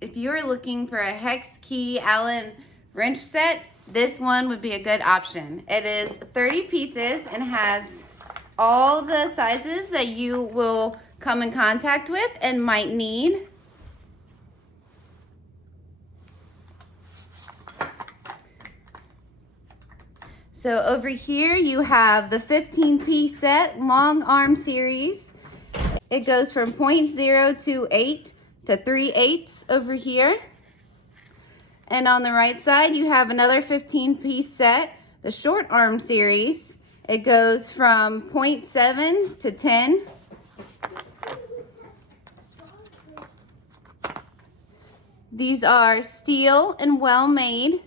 If you're looking for a hex key Allen wrench set, this one would be a good option. It is 30 pieces and has all the sizes that you will come in contact with and might need. So over here you have the 15-piece set long arm series. It goes from 0.028 to 3/8 over here. And on the right side you have another 15-piece set, the short arm series. It goes from 0.7 to 10. These are steel and well made.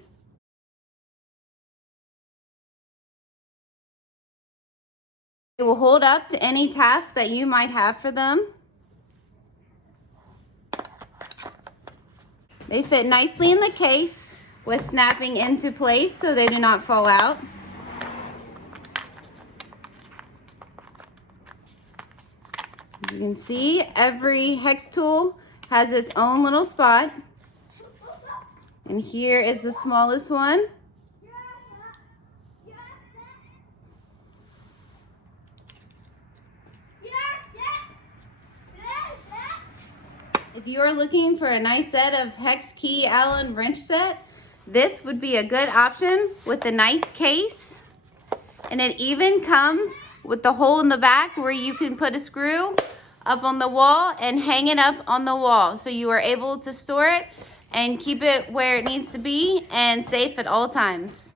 It will hold up to any task that you might have for them. They fit nicely in the case with snapping into place so they do not fall out. As you can see, every hex tool has its own little spot. And here is the smallest one. If you are looking for a nice set of hex key Allen wrench set, this would be a good option with a nice case. And it even comes with the hole in the back where you can put a screw up on the wall and hang it up on the wall. So you are able to store it and keep it where it needs to be and safe at all times.